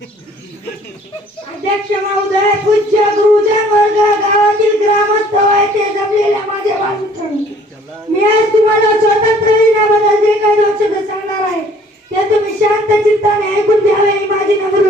अध्यक्ष महोदय, पूज्य गुरुजन वर्ग, गावातील ग्रामस्थ ते जमलेल्या माझ्या बाजूकडून मी आज तुम्हाला स्वातंत्र्य दिनाबद्दल जे काही दोन शब्द सांगणार आहे ते तुम्ही शांत चित्ताने ऐकून घ्यावे ही माझी नम्र